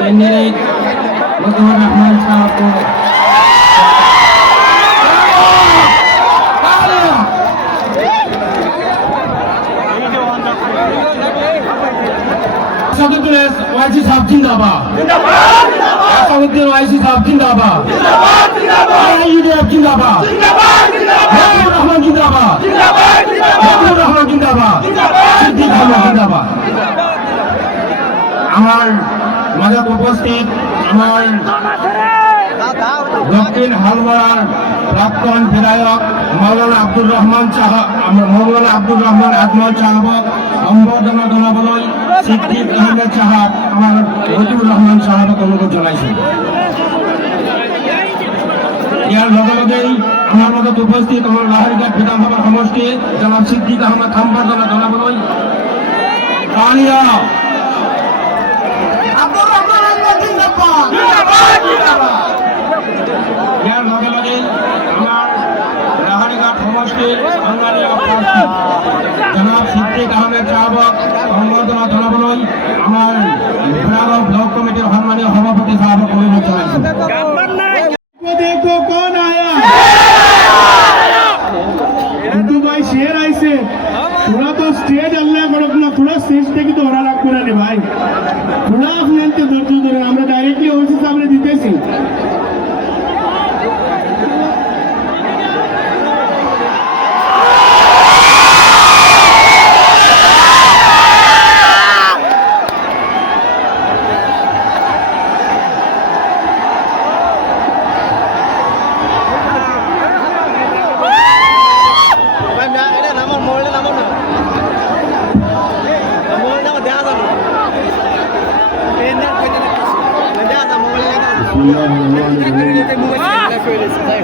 Candidate मजहर रहमान साहब को वाइसी साहब जिंदाबाद, असदुद्दीन वाइसी साहब जिंदाबाद, यूडीएफ जिंदाबाद, रहमान जिंदाबाद, रहमान जिंदाबाद, सिद्दीक अहमद जिंदाबाद। আমার মাঝে উপস্থিত আমার দক্ষিণ হালমার প্রাক্তন বিধায়ক মৌলানা আব্দুর রহমান আজমল সাহাবক সম্বর্ধনা জনাবলৈ সিদ্দিক আহমেদ সাহাব আমার মতিউর রহমান সাহাবক অনুরোধ জনাইছোঁ। ইয়াৰ লগে লগেই আমাৰ মাজত উপস্থিত আমাৰ লাহৰিঘাট বিধানসভা সমষ্টিৰ জনাব সিদ্দিক আহমেদ সম্বৰ্ধনা জনাবলৈ কানিয়া ইয়ার লগে লগে আমার লাহরিঘাট সমষ্টির সংগ্রামীয় প্রার্থী জনাব সিদ্দিক আহমেদ সাহাবক সম্বর্ধনা জানাবলৈ আমার ব্রাহ্মণ ব্লক কমিটির সম্মানীয় সভাপতি সাহাবক অনুরোধ জানাইছোঁ। देखो कौन आया, हिंदू भाई शेर आइसे थोड़ा तो स्टेज अल्लाह करो ना, थोड़ा स्टेज থেকে তো ওরা লাগবে না রে ভাই, थोड़ा আপনি তো ধৈর্য ধরে আমরা ডাইরেক্টলি ওসি সামনে দিতেছি।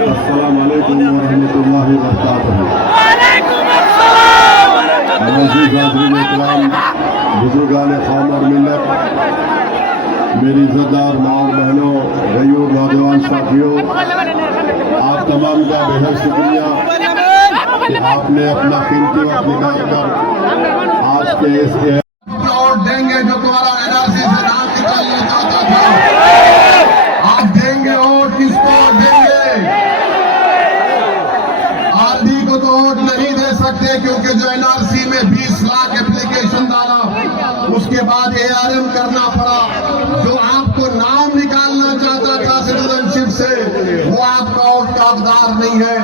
अस्सलामुअलैकुम वरहमतुल्लाहि वबरकातुहू। बुजुर्गान कौम और मिल्लत, मेरी इज्जतदार माँ और बहनों, भाइयों, नौजवान साथियों, आप तमाम का बेहद शुक्रिया कि आपने अपना कीमती वक्त निकाल कर आज के इस वोट देंगे जो तुम्हारा एनआरसी से नाम निकालना चाहता था। आप देंगे वोट, किसको देंगे? आरडी को तो वोट नहीं दे सकते क्योंकि जो एनआरसी में 20 लाख एप्लीकेशन डाला, उसके बाद एआरएम करना पड़ा। जो आपको नाम निकालना चाहता था सिटीजनशिप से, वो आपका वोट का हकदार नहीं है,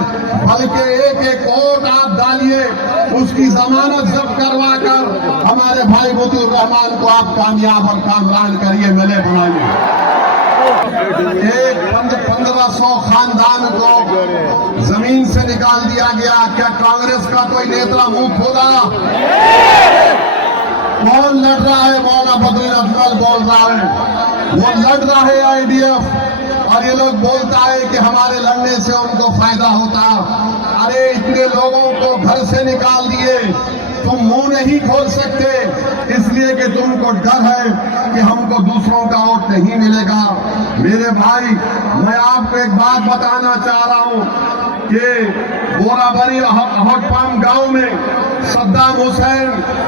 बल्कि एक एक वोट आप डालिए, उसकी जमानत जब्त करवा कर हमारे भाई मतिउर रहमान को आप कामयाब और कामरान करिए, मिले बनाइए। एक 1500 खानदान को जमीन से निकाल दिया गया। क्या कांग्रेस का कोई नेता मुंह खोला? कौन लड़ रहा है? मौलाना बदरुल अफजल बोल रहा है, वो लड़ रहा है आईडीएफ, और ये लोग बोलता है कि हमारे लड़ने से उनको फायदा होता। अरे इतने लोगों को घर से निकाल दिए, तुम मुंह नहीं खोल सकते, इसलिए कि तुमको डर है कि हमको दूसरों का वोट नहीं मिलेगा। मेरे भाई, मैं आपको एक बात बताना चाह रहा हूं कि बोराबरी अहटपाम गांव में सद्दाम हुसैन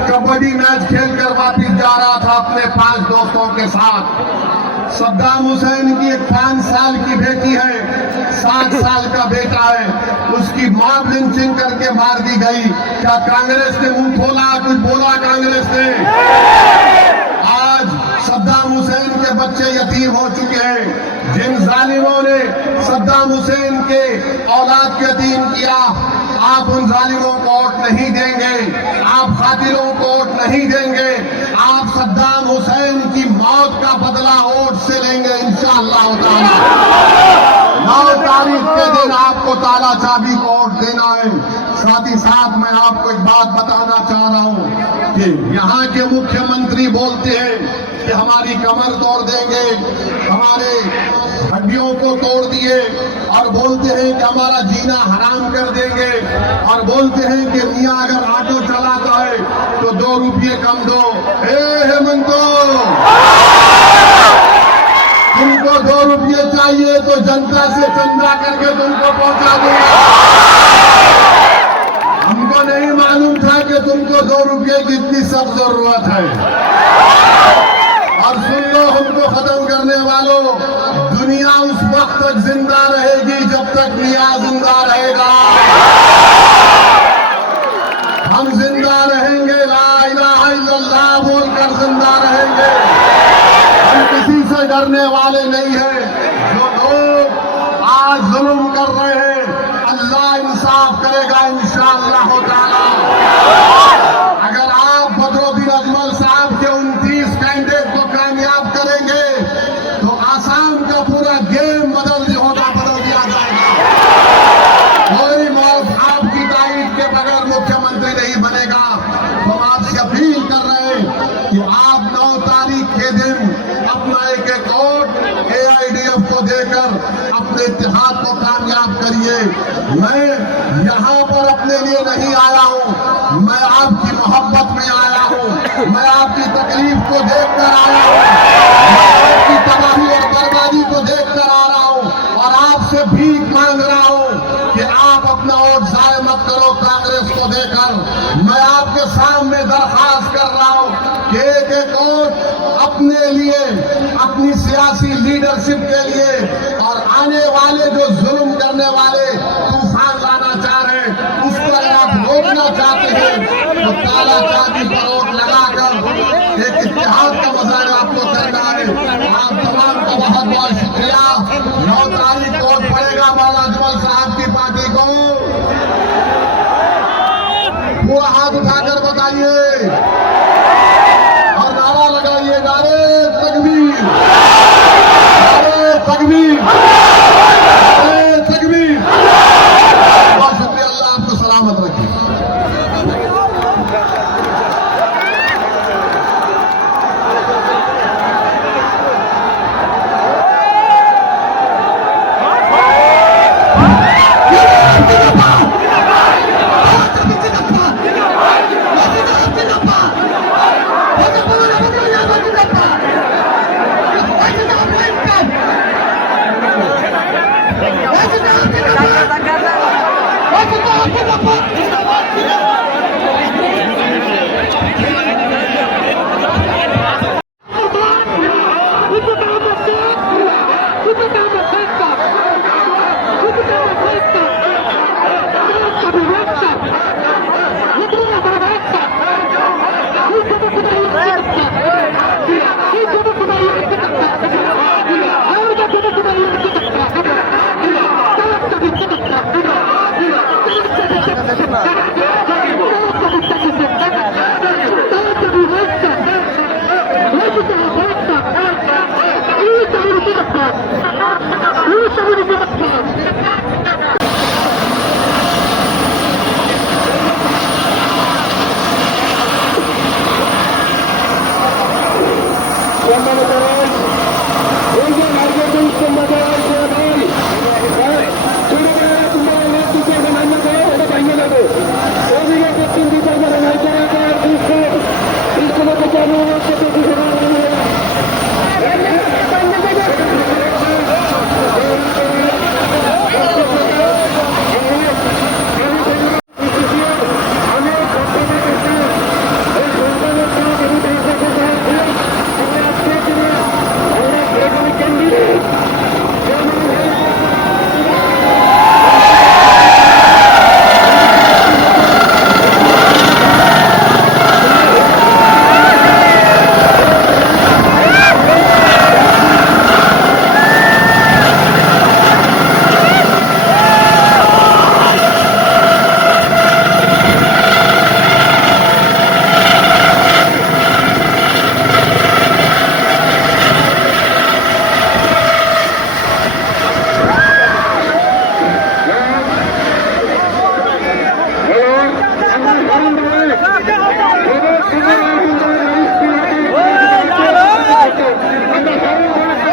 कबड्डी मैच खेलकर वापिस जा रहा था अपने 5 दोस्तों के साथ। सद्दाम हुसैन की एक 5 साल की बेटी है, 7 साल का बेटा है, उसकी मां लिंचिंग करके मार दी गई। क्या कांग्रेस ने मुंह खोला? कुछ बोला कांग्रेस ने? आज हुसैन के बच्चे यतीम हो चुके हैं। जिन जालिमों ने सद्दाम हुसैन के औलाद को यतीम किया, आप उन जालिमों को वोट नहीं देंगे, आप कातिलों को वोट नहीं देंगे। आप सद्दाम हुसैन की मौत का बदला वोट से लेंगे इंशाअल्लाह ताला। 9 तारीख के दिन आपको ताला चाबी को वोट देना है। साथ ही साथ मैं आपको एक बात बताना चाह रहा हूं कि यहाँ के मुख्यमंत्री बोलते हैं कि हमारी कमर तोड़ देंगे, हमारे हड्डियों को तोड़ दिए, और बोलते हैं कि हमारा जीना हराम कर देंगे, और बोलते हैं कि मियाँ अगर ऑटो चलाता है तो 2 रुपये कम दो। हेमंतो, तुमको 2 रुपये चाहिए तो जनता से चंदा करके तुमको पहुंचा दूंगा। हमको नहीं मालूम था कि तुमको 2 रुपये की इतनी सख्त जरूरत है। और सुन लो, हमको खत्म करने वालों, दुनिया उस वक्त तक जिंदा रहेगी जब तक मियाँ जिंदा रहेगा। हम जिंदा रहेंगे, ला इलाहा इल्लल्लाह बोलकर जिंदा रहेंगे। हम किसी से डरने वाले नहीं हैं। जो लोग आज जुल्म कर रहे हैं, अल्लाह इंसाफ करेगा इंशाअल्लाह ताला। अगर आप बदरुद्दीन अजमल साहब के 29 कैंडिडेट को कामयाब करेंगे तो आसाम का पूरा गेम बदल दिया जाएगा। कोई मौत आपकी तारीफ के बगैर मुख्यमंत्री नहीं बनेगा। तो आपसे अपील कर रहे हैं कि आप 9 तारीख के दिन अपना एक वोट AIDF को देकर अपने इत्तेहाद को कामयाब करिए। मैं यहाँ पर अपने लिए नहीं आया हूँ, मैं आपकी मोहब्बत में आया हूँ, मैं आपकी तकलीफ को देखकर आया हूँ, मैं आपकी तबाही और बर्बादी को देखकर आ रहा हूँ, और आपसे भीख मांग रहा हूँ कि आप अपना वोट जाया मत करो कांग्रेस को देकर। मैं आपके सामने दरखास्त कर रहा हूँ कि एक वोट अपने लिए, अपनी सियासी लीडरशिप के लिए, और आने वाले जो जुल्म करने वाले तूफान लाना चाह रहे हैं उसको अगर आप रोकना चाहते हैं तो ताला चाबी पर वोट लगाकर एक इत्तेहाद का मजाक आपको करना है। आप तमाम का बहुत बहुत शुक्रिया। 9 तारीख को वोट पड़ेगा मौलाना अजमल साहब की पार्टी को। पूरा हाथ उठाकर बताइए और नारा लगाइए, नारे तकबीर, नारे तकबीर, नारे तकबीर। बहुत शुक्रिया, अल्लाह आपको सलामत रखे। Gracias.